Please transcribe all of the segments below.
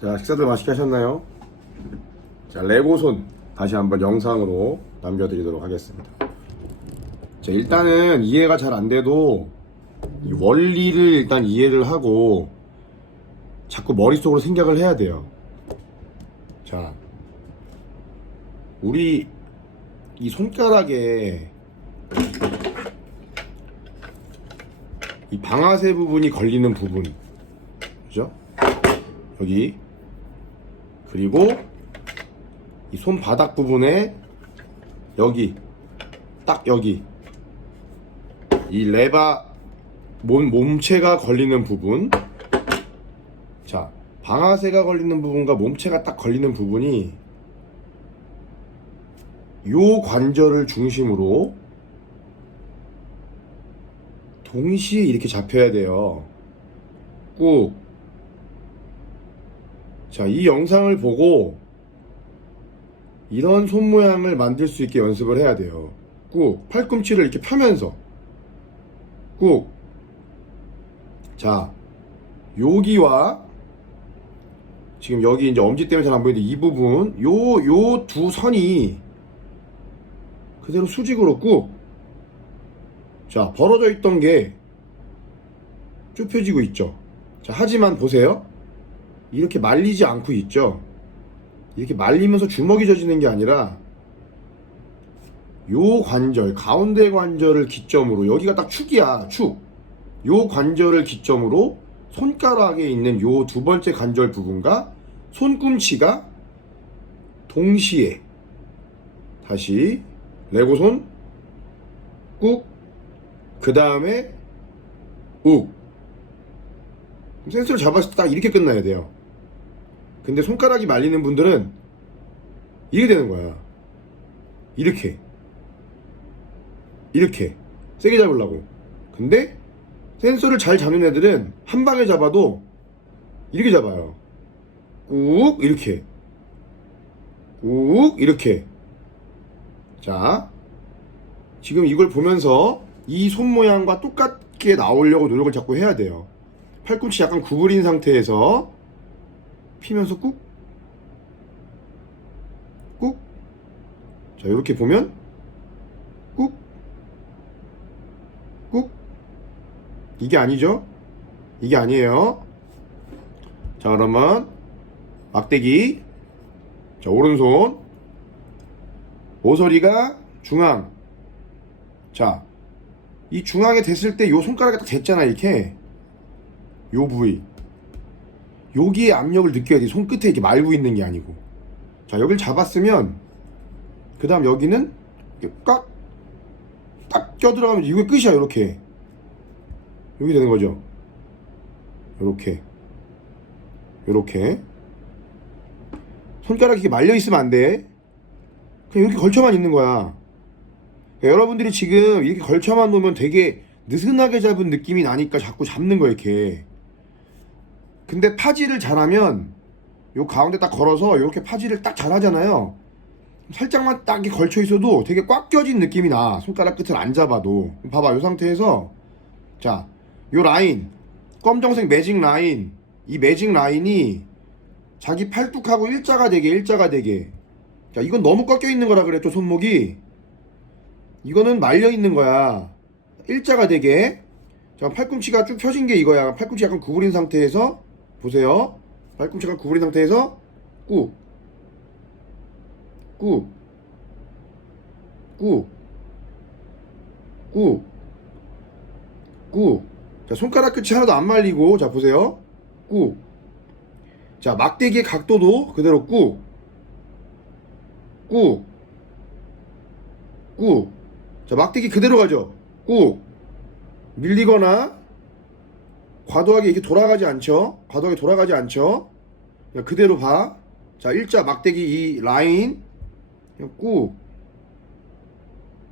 자, 식사들 맛있게 하셨나요? 자, 레고손 다시 한번 영상으로 남겨드리도록 하겠습니다. 자, 일단은 이해가 잘 안 돼도 이 원리를 일단 이해를 하고 자꾸 머릿속으로 생각을 해야 돼요. 자, 우리 이 손가락에 이 방아쇠 부분이 걸리는 부분, 그죠? 여기 그리고 이 손바닥 부분에 여기 딱 여기 이 레바 몸 몸체가 걸리는 부분 자 방아쇠가 걸리는 부분과 몸체가 딱 걸리는 부분이 요 관절을 중심으로 동시에 이렇게 잡혀야 돼요. 꾹. 자, 이 영상을 보고 이런 손 모양을 만들 수 있게 연습을 해야 돼요. 꾹. 팔꿈치를 이렇게 펴면서. 꾹. 자, 여기와 지금 여기 이제 엄지 때문에 잘 안 보이는데 이 부분, 요, 요 두 선이 그대로 수직으로 꾹. 자, 벌어져 있던 게 좁혀지고 있죠. 자, 하지만 보세요. 이렇게 말리지 않고 있죠. 이렇게 말리면서 주먹이 젖이는 게 아니라 요 관절, 가운데 관절을 기점으로 여기가 딱 축이야, 축. 요 관절을 기점으로 손가락에 있는 요 두 번째 관절 부분과 손꿈치가 동시에 다시 레고손 꾹그 다음에 욱. 센스를 잡았을 때 딱 이렇게 끝나야 돼요. 근데 손가락이 말리는 분들은 이렇게 되는 거야. 이렇게. 이렇게. 세게 잡으려고. 근데 센서를 잘 잡는 애들은 한 방에 잡아도 이렇게 잡아요. 꾹 이렇게. 꾹 이렇게. 자. 지금 이걸 보면서 이 손 모양과 똑같게 나오려고 노력을 자꾸 해야 돼요. 팔꿈치 약간 구부린 상태에서 피면서 꾹, 꾹. 자, 이렇게 보면 꾹, 꾹. 이게 아니죠? 이게 아니에요. 자, 그러면 막대기. 자, 오른손. 모서리가 중앙. 자, 이 중앙에 됐을 때 요 손가락이 딱 됐잖아, 이렇게. 요 부위. 여기에 압력을 느껴야 돼. 손끝에 이렇게 말고 있는 게 아니고. 자, 여기를 잡았으면, 그 다음 여기는 이렇게 꽉, 딱 껴들어가면 이게 끝이야, 이렇게. 여기 되는 거죠. 요렇게. 요렇게. 손가락이 이렇게 말려 있으면 안 돼. 그냥 이렇게 걸쳐만 있는 거야. 그러니까 여러분들이 지금 이렇게 걸쳐만 놓으면 되게 느슨하게 잡은 느낌이 나니까 자꾸 잡는 거야, 이렇게. 근데 파지를 잘하면 요 가운데 딱 걸어서 이렇게 파지를 딱 잘하잖아요. 살짝만 딱 걸쳐 있어도 되게 꽉 껴진 느낌이 나. 손가락 끝을 안 잡아도. 봐봐, 요 상태에서 자, 요 라인, 검정색 매직 라인, 이 매직 라인이 자기 팔뚝하고 일자가 되게 일자가 되게. 자, 이건 너무 꺾여 있는 거라 그랬죠, 손목이. 이거는 말려 있는 거야. 일자가 되게. 자, 팔꿈치가 쭉 펴진 게 이거야. 팔꿈치 약간 구부린 상태에서 보세요. 팔꿈치가 구부린 상태에서 꾹, 꾹, 꾹, 꾹, 꾹. 자, 손가락 끝이 하나도 안 말리고, 자, 보세요. 꾹. 자, 막대기의 각도도 그대로 꾹, 꾹, 꾹. 자, 막대기 그대로 가죠. 꾹. 밀리거나 과도하게 이렇게 돌아가지 않죠? 과도하게 돌아가지 않죠? 그냥 그대로 봐. 자, 일자 막대기 이 라인 꾹,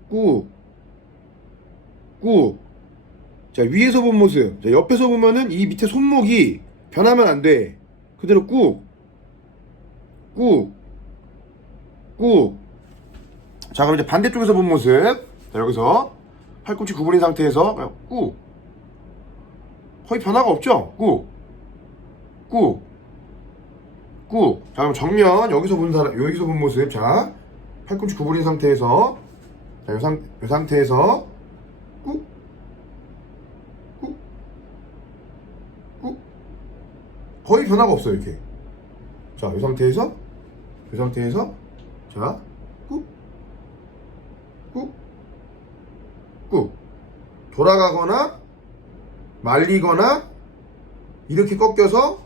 꾹, 꾹. 자, 위에서 본 모습. 자, 옆에서 보면은 이 밑에 손목이 변하면 안 돼. 그대로 꾹, 꾹, 꾹. 자, 그럼 이제 반대쪽에서 본 모습. 자, 여기서 팔꿈치 구부린 상태에서 꾹. 거의 변화가 없죠? 꾹. 꾹. 꾹. 자, 그럼 정면 여기서 본 사람, 여기서 본 모습. 자, 팔꿈치 구부린 상태에서, 자, 요 상, 요 상태에서 꾹, 꾹, 꾹. 거의 변화가 없어요, 이렇게. 자, 이 상태에서, 이 상태에서, 자, 꾹, 꾹, 꾹. 돌아가거나, 말리거나, 이렇게 꺾여서,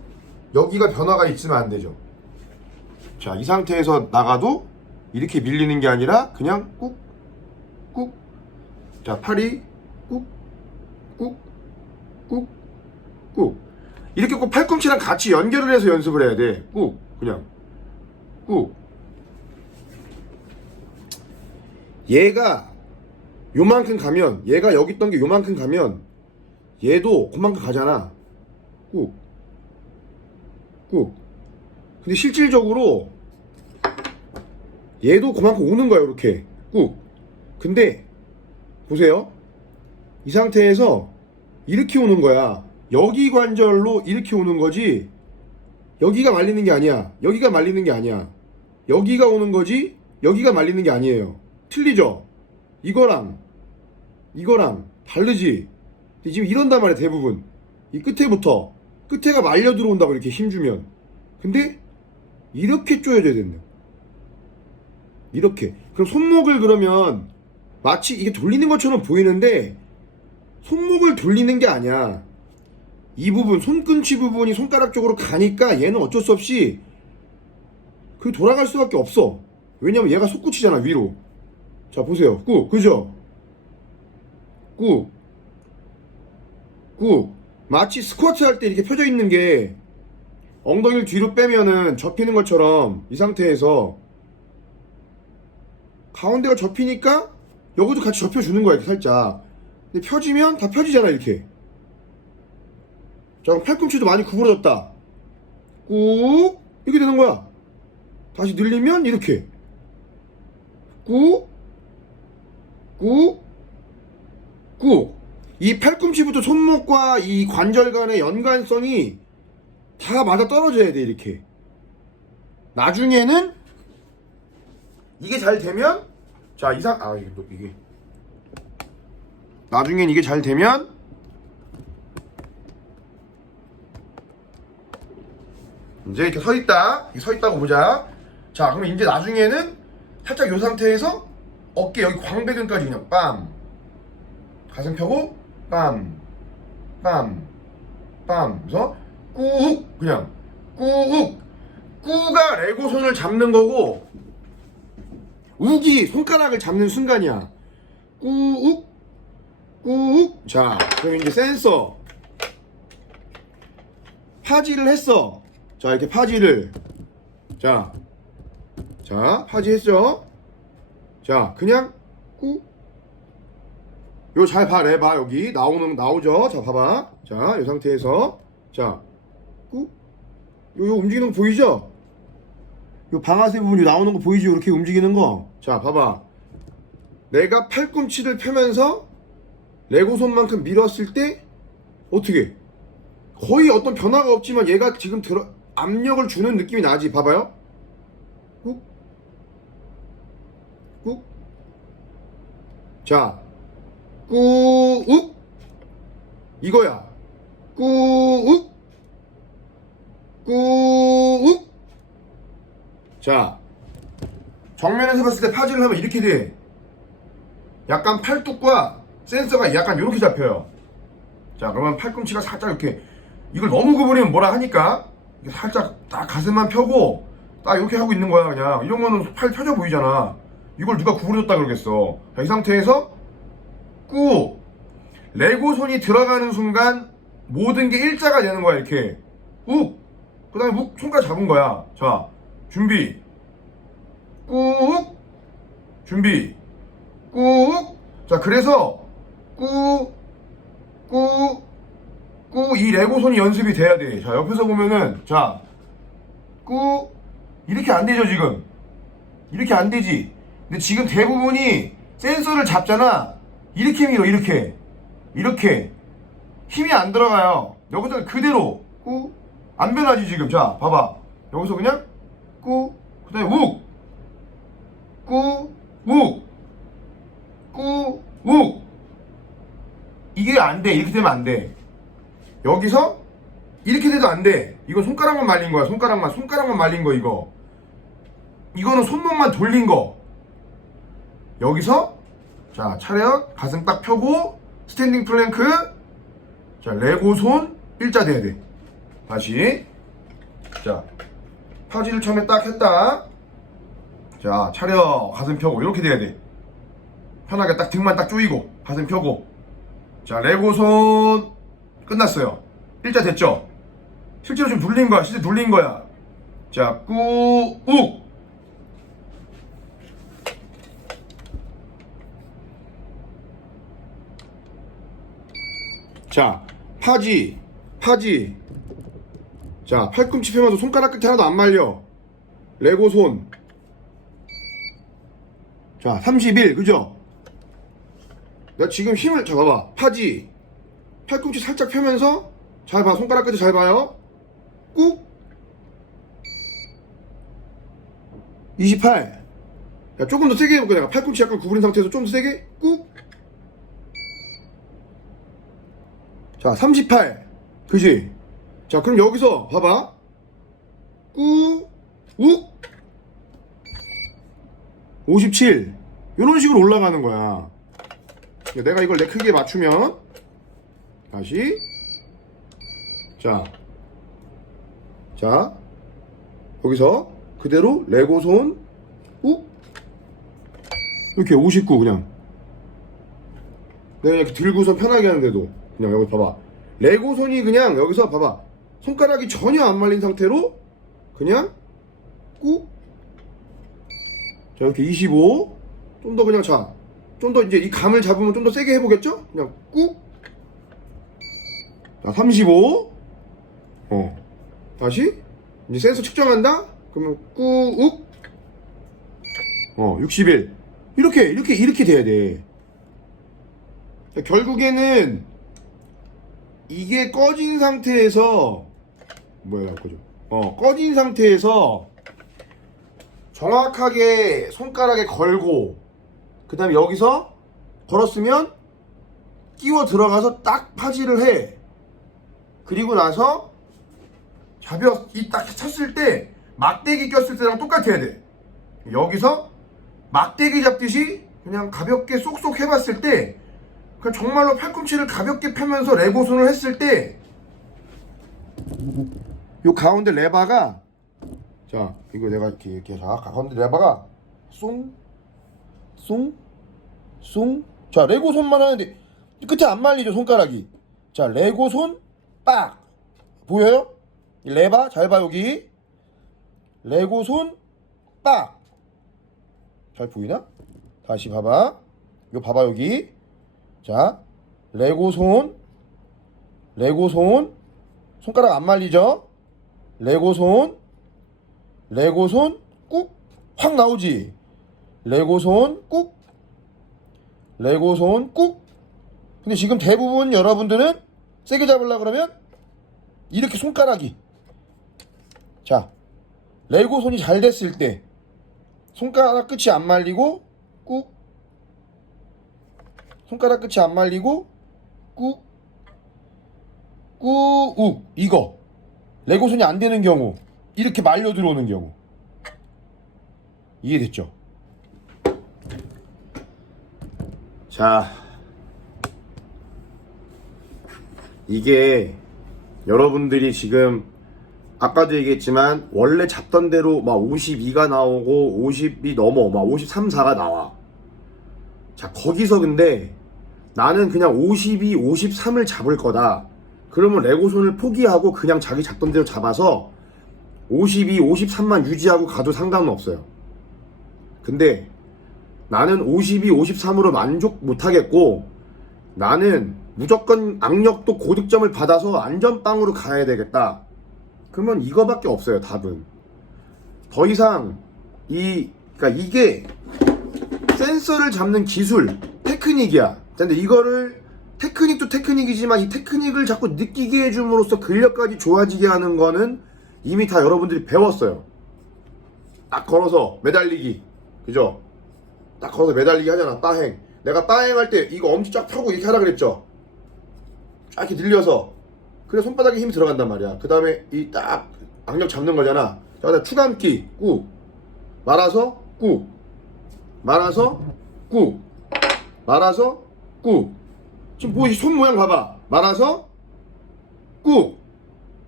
여기가 변화가 있으면 안 되죠. 자, 이 상태에서 나가도, 이렇게 밀리는 게 아니라, 그냥 꾹, 꾹. 자, 팔이 꾹, 꾹, 꾹, 꾹. 이렇게 꼭 팔꿈치랑 같이 연결을 해서 연습을 해야 돼. 꾹, 그냥. 꾹. 얘가 요만큼 가면, 얘가 여기 있던 게 요만큼 가면, 얘도 그만큼 가잖아. 꾹. 꾹. 근데 실질적으로, 얘도 그만큼 오는 거야, 이렇게. 꾹. 근데, 보세요. 이 상태에서 이렇게 오는 거야. 여기 관절로 이렇게 오는 거지. 여기가 말리는 게 아니야. 여기가 말리는 게 아니야. 여기가 오는 거지. 여기가 말리는 게 아니에요. 틀리죠? 이거랑 이거랑 다르지. 지금 이런단 말이야 대부분. 이 끝에부터 끝에가 말려 들어온다고 이렇게 힘주면. 근데 이렇게 쪼여져야 된다. 이렇게. 그럼 손목을 그러면 마치 이게 돌리는 것처럼 보이는데 손목을 돌리는 게 아니야. 이 부분 손끝치 부분이 손가락 쪽으로 가니까 얘는 어쩔 수 없이 그 돌아갈 수밖에 없어. 왜냐면 얘가 속끝이잖아 위로. 자 보세요. 꾹 그죠? 꾹. 꾹. 마치 스쿼트 할 때 이렇게 펴져 있는 게 엉덩이를 뒤로 빼면은 접히는 것처럼 이 상태에서 가운데가 접히니까 여기도 같이 접혀주는 거야, 이렇게 살짝. 근데 펴지면 다 펴지잖아, 이렇게. 자, 팔꿈치도 많이 구부러졌다. 꾹! 이렇게 되는 거야. 다시 늘리면 이렇게. 꾹! 꾹! 꾹! 이 팔꿈치부터 손목과 이 관절 간의 연관성이 다 맞아 떨어져야 돼, 이렇게. 나중에는 이게 잘 되면 자 이상 아 이게 또 이게. 나중엔 이게 잘 되면 이제 이렇게 서 있다. 서 있다고 보자. 자 그러면 이제 나중에는 살짝 이 상태에서 어깨 여기 광배근까지 그냥 빰. 가슴 펴고 빰 빰 빰 그래서 꾹 그냥 꾹 꾸가 레고 손을 잡는 거고 우기 손가락을 잡는 순간이야. 꾸욱 꾸욱 자 그럼 이제 센서 파지를 했어. 자 이렇게 파지를 자 자, 파지 했죠? 자, 그냥 꾸. 요 잘 봐, 레봐 여기 나오는 나오죠? 자, 봐봐. 자, 이 상태에서 자, 꾸. 요, 요 움직이는 거 보이죠? 요 방아쇠 부분이 나오는 거 보이죠? 이렇게 움직이는 거. 자, 봐봐. 내가 팔꿈치를 펴면서 레고손만큼 밀었을 때 어떻게? 거의 어떤 변화가 없지만 얘가 지금 들어 압력을 주는 느낌이 나지. 봐봐요. 꾹. 꾹. 자. 꾹욱. 이거야. 꾹욱. 꾹욱. 자, 정면에서 봤을 때 파지를 하면 이렇게 돼. 약간 팔뚝과 센서가 약간 이렇게 잡혀요. 자, 그러면 팔꿈치가 살짝 이렇게 이걸 너무 구부리면 뭐라 하니까 살짝 딱 가슴만 펴고 딱 이렇게 하고 있는 거야 그냥 이런 거는 팔 펴져 보이잖아. 이걸 누가 구부려줬다 그러겠어. 자, 이 상태에서 꾹 레고 손이 들어가는 순간 모든 게 일자가 되는 거야 이렇게 꾹. 그 다음에 묵 손가락 잡은 거야. 자, 준비. 꾹. 준비. 꾹. 자, 그래서 꾹. 꾹. 꾹. 이 레고 손이 연습이 돼야 돼. 자, 옆에서 보면은 자. 꾹. 이렇게 안 되죠, 지금. 이렇게 안 되지. 근데 지금 대부분이 센서를 잡잖아. 이렇게 밀어, 이렇게. 이렇게. 힘이 안 들어가요. 여기서 그대로. 꾹. 안 변하지, 지금. 자, 봐봐. 여기서 그냥 꾸 그다음에 욱 꾸, 욱 꾸, 욱 이게 안 돼. 이렇게 되면 안 돼. 여기서 이렇게 돼도 안 돼. 이거 손가락만 말린 거야. 손가락만 손가락만 말린 거 이거. 이거는 손목만 돌린 거. 여기서 자 차렷 가슴 딱 펴고 스탠딩 플랭크 자 레고 손 일자 돼야 돼. 다시 자 파지를 처음에 딱 했다. 자 차렷 가슴 펴고 이렇게 돼야 돼. 편하게 딱 등만 딱 조이고 가슴 펴고 자 레고 손 끝났어요. 일자 됐죠? 실제로 좀 돌린 거야. 실제 돌린 거야. 자, 꾸, 욱. 자, 파지, 파지. 자, 팔꿈치 펴면서 손가락 끝에 하나도 안 말려. 레고 손. 자, 31, 그죠? 나 지금 힘을, 자, 봐봐. 파지. 팔꿈치 살짝 펴면서 잘 봐. 손가락 끝에 잘 봐요. 꾹. 28. 야, 조금 더 세게 해볼게. 내가 팔꿈치 약간 구부린 상태에서 좀 더 세게. 꾹. 자, 38. 그지? 자, 그럼 여기서 봐봐. 꾹. 욱. 57. 이런 식으로 올라가는 거야. 내가 이걸 내 크기에 맞추면 다시 자, 자 여기서 그대로 레고 손 욱. 이렇게 59 그냥 내가 이렇게 들고서 편하게 하는데도 그냥 여기 봐봐 레고 손이 그냥 여기서 봐봐 손가락이 전혀 안 말린 상태로 그냥 꾹 자 이렇게 25 좀 더 그냥 자 좀 더 이제 이 감을 잡으면 좀 더 세게 해보겠죠? 그냥 꾹 자, 35. 어. 다시. 이제 센서 측정한다? 그러면 꾹, 어, 61. 이렇게, 이렇게, 이렇게 돼야 돼. 자, 결국에는 이게 꺼진 상태에서, 뭐야, 꺼져. 어, 꺼진 상태에서 정확하게 손가락에 걸고, 그 다음에 여기서 걸었으면 끼워 들어가서 딱 파지를 해. 그리고 나서 잡여 이딱 쳤을 때 막대기 꼈을 때랑 똑같아야 돼. 여기서 막대기 잡듯이 그냥 가볍게 쏙쏙 해봤을 때 그냥 정말로 팔꿈치를 가볍게 펴면서 레고 손을 했을 때 요 가운데 레바가 자 이거 내가 이렇게 이렇게 자 가운데 레바가 쏭쏭쏭자 레고 손만 하는데 끝에 안 말리죠 손가락이 자 레고 손 빡! 보여요? 이 레바 잘 봐 여기 레고 손 빡! 잘 보이나? 다시 봐봐 이거 봐봐 여기 자 레고 손 레고 손 손가락 안 말리죠? 레고 손 레고 손 꾹 확 나오지? 레고 손 꾹 레고 손 꾹. 근데 지금 대부분 여러분들은 세게 잡으려 그러면 이렇게 손가락이. 자 레고 손이 잘 됐을 때 손가락 끝이 안 말리고 꾹 손가락 끝이 안 말리고 꾹꾹욱 이거. 레고 손이 안 되는 경우. 이렇게 말려 들어오는 경우. 이해됐죠? 자. 이게 여러분들이 지금 아까도 얘기했지만 원래 잡던 대로 막 52가 나오고 50이 넘어 막 53, 4가 나와. 자 거기서 근데 나는 그냥 52, 53을 잡을 거다. 그러면 레고손을 포기하고 그냥 자기 잡던 대로 잡아서 52, 53만 유지하고 가도 상관은 없어요. 근데 나는 52, 53으로 만족 못하겠고 나는 무조건 악력도 고득점을 받아서 안전빵으로 가야 되겠다. 그러면 이거밖에 없어요, 답은. 더 이상 이 그러니까 이게 센서를 잡는 기술, 테크닉이야. 근데 이거를 테크닉도 테크닉이지만 이 테크닉을 자꾸 느끼게 해줌으로써 근력까지 좋아지게 하는 거는 이미 다 여러분들이 배웠어요. 딱 걸어서 매달리기. 그죠? 딱 걸어서 매달리기 하잖아. 빠행. 내가 빠행 할때 이거 엄지 쫙 펴고 이렇게 하라 그랬죠? 쫙 이렇게 늘려서. 그래 손바닥에 힘이 들어간단 말이야. 그 다음에 이 딱 악력 잡는 거잖아. 자, 추감기. 꾹. 말아서 꾹. 말아서 꾹. 말아서 꾹. 지금 보이 손 모양 봐봐. 말아서 꾹.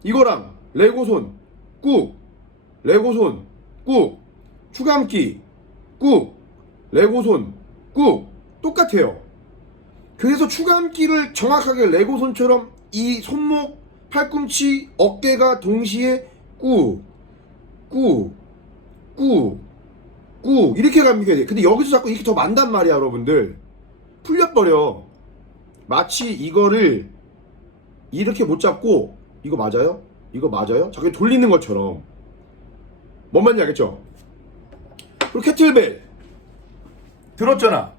이거랑 레고 손 꾹. 레고 손 꾹. 추감기 꾹. 레고 손 꾹. 똑같아요. 그래서 추감기를 정확하게 레고 손처럼 이 손목, 팔꿈치, 어깨가 동시에 꾹, 꾹, 꾹, 꾹 이렇게 돼. 근데 여기서 자꾸 이렇게 더 만단 말이야, 여러분들. 풀려버려. 마치 이거를 이렇게 못 잡고 이거 맞아요? 이거 맞아요? 자꾸 돌리는 것처럼. 뭔 말인지 알겠죠? 그리고 캐틀벨 들었잖아.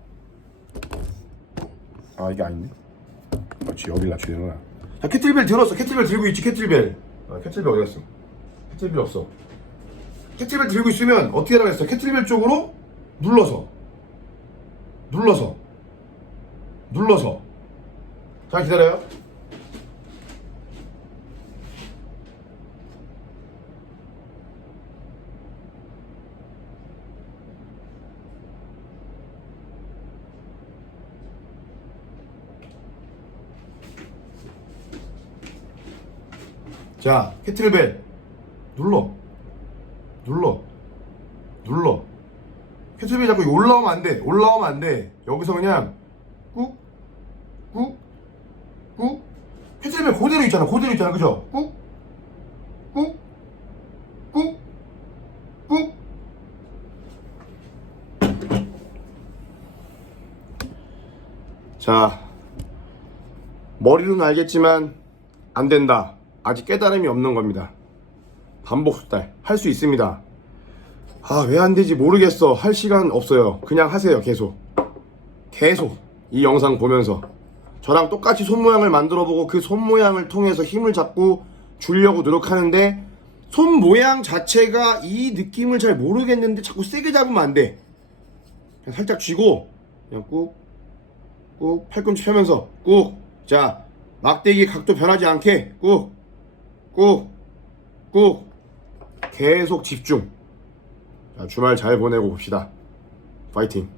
아 이게 아닌데? 그렇지 여기 낮추는구나. 자 캐틀벨 들었어. 캐틀벨 들고 있지 캐틀벨. 아 캐틀벨 어디 갔어? 캐틀벨 없어. 캐틀벨 들고 있으면 어떻게 하라 했어? 캐틀벨 쪽으로 눌러서 눌러서 눌러서. 자 기다려요. 자 캐틀벨. 눌러. 눌러. 눌러. 캐틀벨 자꾸 올라오면 안돼. 올라오면 안돼. 여기서 그냥 꾹 꾹, 꾹. 캐틀벨 그대로 있잖아. 그대로 있잖아. 그죠? 꾹, 꾹, 꾹, 꾹. 자, 머리로는 알겠지만 안 된다. 아직 깨달음이 없는 겁니다. 반복 수달 할 수 있습니다. 아, 왜 안 되지 모르겠어. 할 시간 없어요. 그냥 하세요. 계속. 계속 이 영상 보면서 저랑 똑같이 손 모양을 만들어 보고 그 손 모양을 통해서 힘을 잡고 주려고 노력하는데 손 모양 자체가 이 느낌을 잘 모르겠는데 자꾸 세게 잡으면 안 돼. 그냥 살짝 쥐고 그냥 꾹, 꾹 팔꿈치 펴면서 꾹. 자 막대기 각도 변하지 않게 꾹, 꾹, 꾹. 계속 집중. 자, 주말 잘 보내고 봅시다. 파이팅.